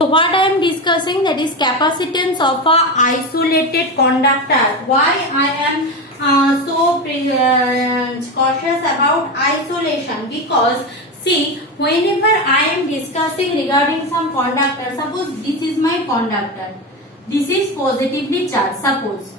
So what I am discussing, that is capacitance of a isolated conductor. Why I am so cautious about isolation? Because see, whenever I am discussing regarding some conductor, suppose this is my conductor, this is positively charged, suppose.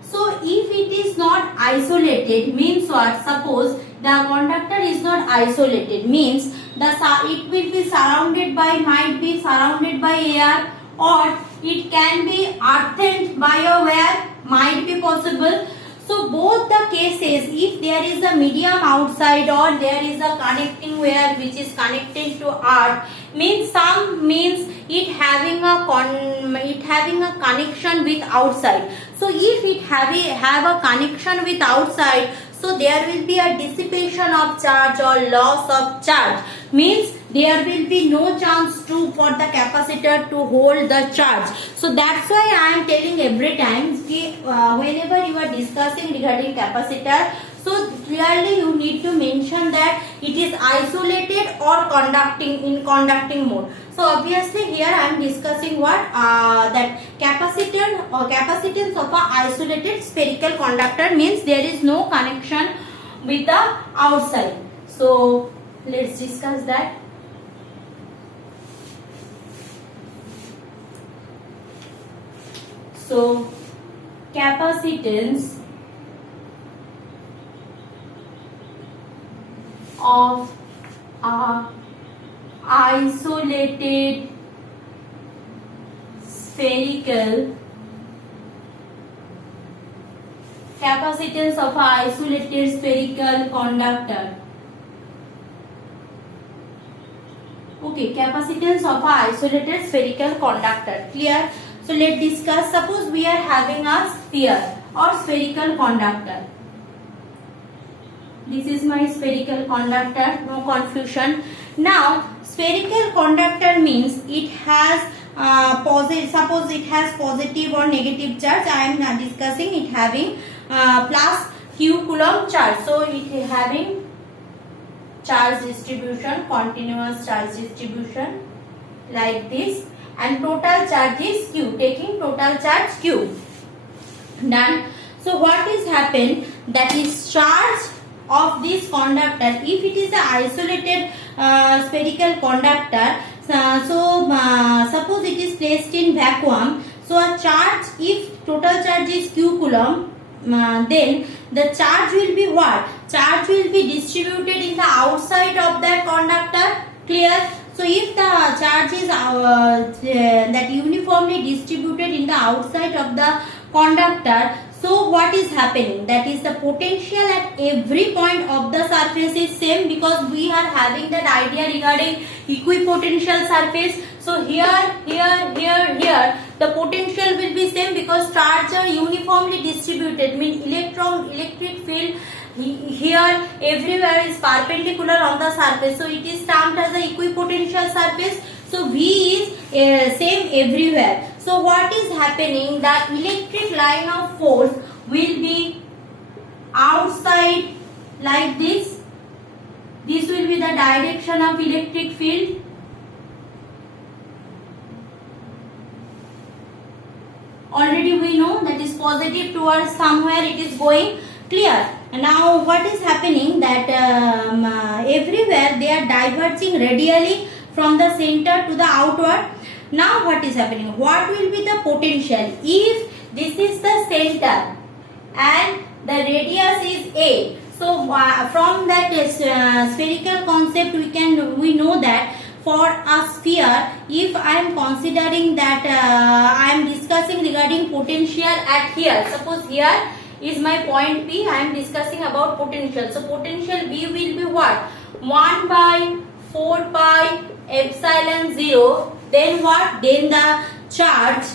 So if it is not isolated, means what? Suppose the conductor is not isolated, means it will be surrounded by, might be surrounded by air, or it can be earthed by a wire, might be possible. So both the cases, if there is a medium outside or there is a connecting wire which is connected to earth, means it having a connection with outside. So if it have a connection with outside, so there will be a dissipation of charge or loss of charge, means there will be no chance for the capacitor to hold the charge. So that's why I am telling every time, whenever you are discussing regarding capacitor, so clearly you need to mention that it is isolated or conducting mode. So obviously here I am discussing what that capacitor or capacitance of a isolated spherical conductor, means there is no connection with the outside. So let's discuss that. So capacitance of a isolated spherical conductor. Okay, capacitance of a isolated spherical conductor. Clear? So let's discuss. Suppose we are having a sphere or spherical conductor. This is my spherical conductor, no confusion. Now spherical conductor means it has suppose it has positive or negative charge. I am discussing it having plus q coulomb charge. So it is having charge distribution, continuous charge distribution like this, and total charge is q, taking total charge q. Done. So what is happened, that is charge of this conductor, if it is an isolated spherical conductor, suppose it is placed in vacuum, so a charge, if total charge is q coulomb, then the charge will be what? Charge will be distributed in the outside of that conductor. Clear? So if the charge is that uniformly distributed in the outside of the conductor, so what is happening, that is the potential at every point of the surface is same, because we are having that idea regarding equipotential surface. So here, the potential will be same, because charges are uniformly distributed, means electric field here everywhere is perpendicular on the surface, so it is termed as a equipotential surface. So V is same everywhere. So what is happening, the electric line of force will be outside like this. This will be the direction of electric field. Already we know that is positive towards somewhere it is going. Clear? Now what is happening, that everywhere they are diverging radially from the center to the outward. Now what is happening, what will be the potential if this is the center and the radius is a. So from that spherical concept we know that for a sphere, if I am considering that I am discussing regarding potential at here, suppose here is my point P, I am discussing about potential. So potential V will be what? 1 by 4 pi epsilon 0. Then what? Then the charge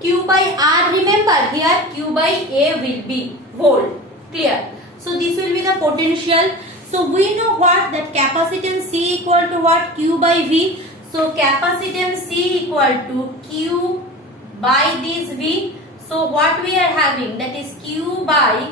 Q by R. Remember here Q by A will be volt. Clear? So this will be the potential. So we know what? That capacitance C equal to what? Q by V. So capacitance C equal to Q by this V. So what we are having, that is Q by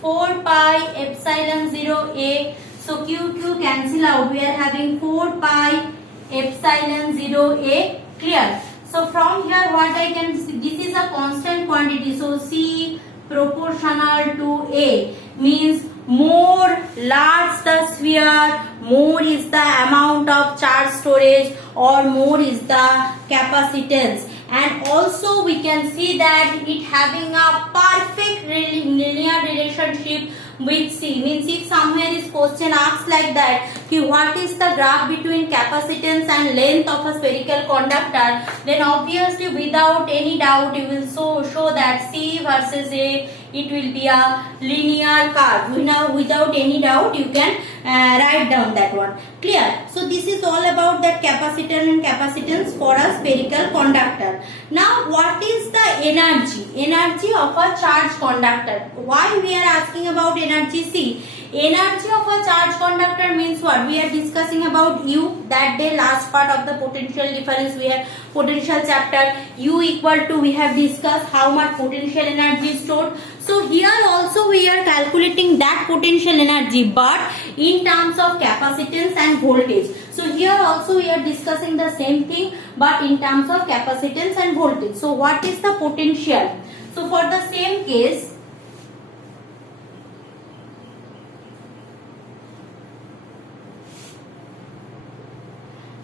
4 pi epsilon 0 A. So Q cancel out. We are having 4 pi epsilon 0 A. Clear? So from here what I can see, this is a constant quantity. So C proportional to A means more large the sphere, more is the amount of charge storage or more is the capacitance. And also we can see that it having a perfect linear relationship with C. Means if somewhere this question asks like that, what is the graph between capacitance and length of a spherical conductor, then obviously without any doubt you will show that C versus A, it will be a linear curve. Without any doubt you can write down that one. Clear? So this is all about that capacitor and capacitance for a spherical conductor. Now what is the energy? Energy of a charged conductor. Why we are asking about energy? See, energy of a charged conductor means what? We are discussing about U that day, last part of the potential difference. We have potential chapter. U equal to, we have discussed how much potential energy is stored. So here also we are calculating that potential energy, but in terms of capacitance and voltage. So here also we are discussing the same thing, but in terms of capacitance and voltage. So what is the potential? So for the same case,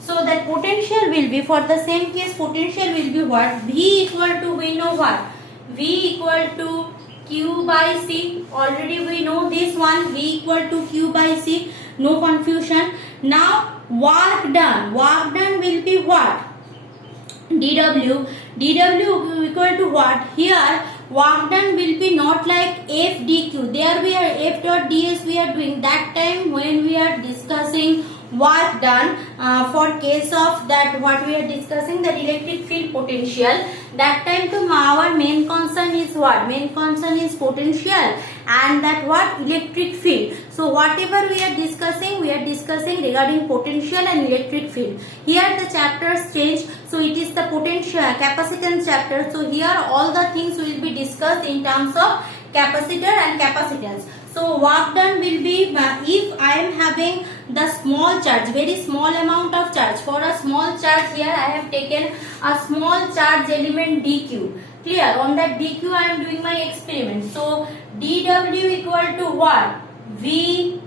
so that potential will be, for the same case, potential will be what? V equal to, we know what? V equal to Q by C. Already we know this one. V equal to Q by C. No confusion. Now work done. Work done will be what? dW. dW equal to what? Here work done will be not like F dQ. There we are F dot ds we are doing. That time when we are discussing work done for case of that what we are discussing, the electric field potential, that time to our main concern is what? Main concern is potential and that what? Electric field. So whatever we are discussing regarding potential and electric field. Here the chapters change. So it is the potential capacitance chapter. So here all the things will be discussed in terms of capacitor and capacitance. So work done will be, if I am having the small charge, very small amount of charge. For a small charge here I have taken a small charge element dq. Clear? On that dq I am doing my experiment. So dW equal to what? V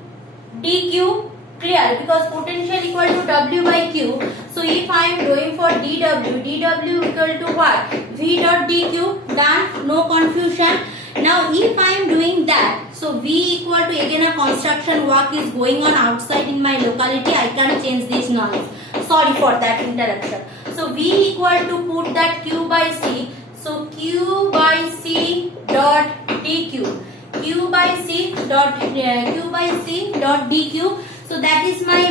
dq. Clear? Because potential equal to W by Q. So if I am going for dW equal to what? V dot dq. Done? No confusion. Now if I am doing that, so V equal to, again a construction work is going on outside in my locality. I can't change this noise. Sorry for that interruption. So V equal to, put that Q by C. So Q by C dot dq. Q by C dot dq. So that is my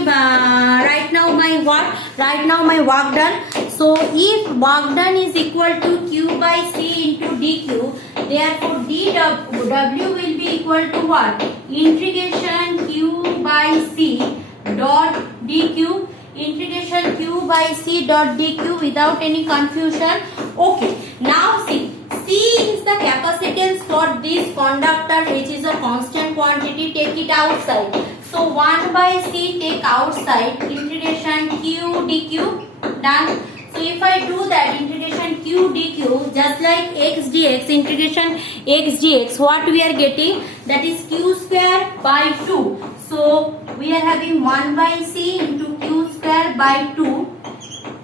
right now my what? Right now my work done. So if work done is equal to Q by C into dq, therefore dW will be equal to what? Integration Q by C dot dq. Integration Q by C dot dq without any confusion. Okay. Now see. C is the capacitance for this conductor, which is a constant quantity. Take it outside. So 1 by C take outside. Integration Q dq. Done. So if I do that, integration Q dq, just like x dx, integration x dx, what we are getting? That is Q square by 2. So we are having 1 by C into Q square by 2.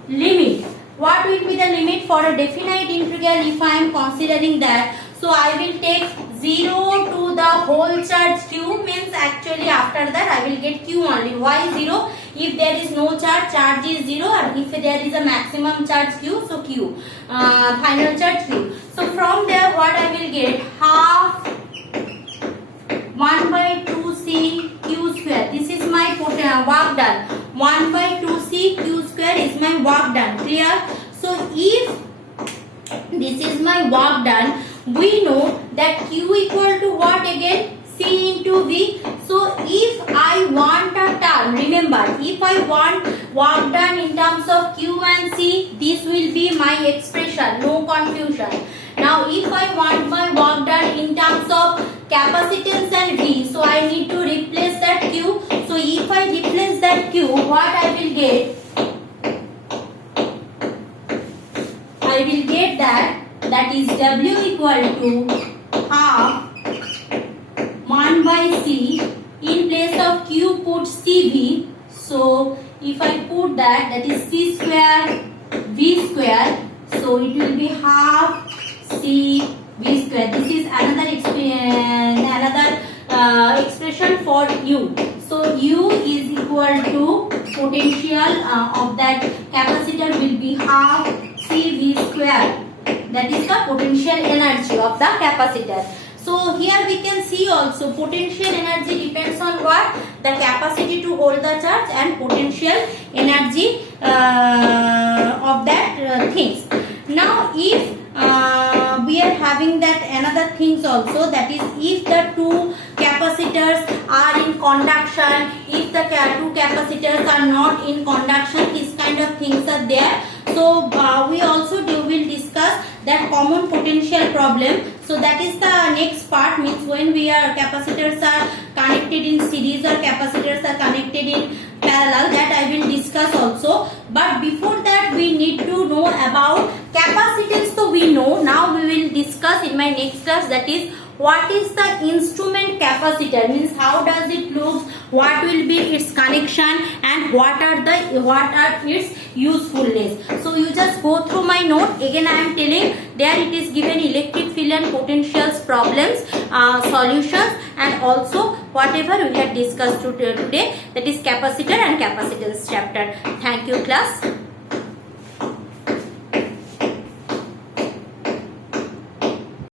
Limit. What will be the limit for a definite integral if I am considering that? So I will take 0 to the whole charge Q, means actually after that I will get Q only. Why 0? If there is no charge, charge is 0, and if there is a maximum charge Q, so Q. Final charge Q. So from there what I will get? Half 1 by 2C Q square. This is my work done. 1 by 2C Q square is my work done. Clear? So if this is my work done, we know that Q equal to what again? C into V. So if I want a term, remember, if I want work done in terms of Q and C, this will be my expression. No confusion. Now if I want my work done in terms of capacitance and V, so I need to replace that Q. So So if I replace that Q, what I will get? I will get that is W equal to half 1 by C. In place of Q put CV. So if I put that is C square V square. So it will be half C V square. This is another expression for U. So U is equal to potential of that capacitor will be half C V square. That is the potential energy of the capacitor. So here we can see also potential energy depends on what? The capacity to hold the charge and potential energy of that things. Now if we are having that another things also, that is if the two capacitors are in conduction, if the two capacitors are not in conduction, these kind of things are there. So we also will discuss that common potential problem. So that is the next part, means when we are capacitors are connected in series or capacitors are connected in parallel, that I will discuss also. But before that we need to know about capacitance. So we know, now we will discuss in my next class, that is what is the instrument capacitor, means how does it look, what will be its connection, and what are its usefulness. So you just go through my note. Again I am telling, there it is given electric field and potentials problems, solutions, and also whatever we had discussed today, that is capacitor and capacitance chapter. Thank you class.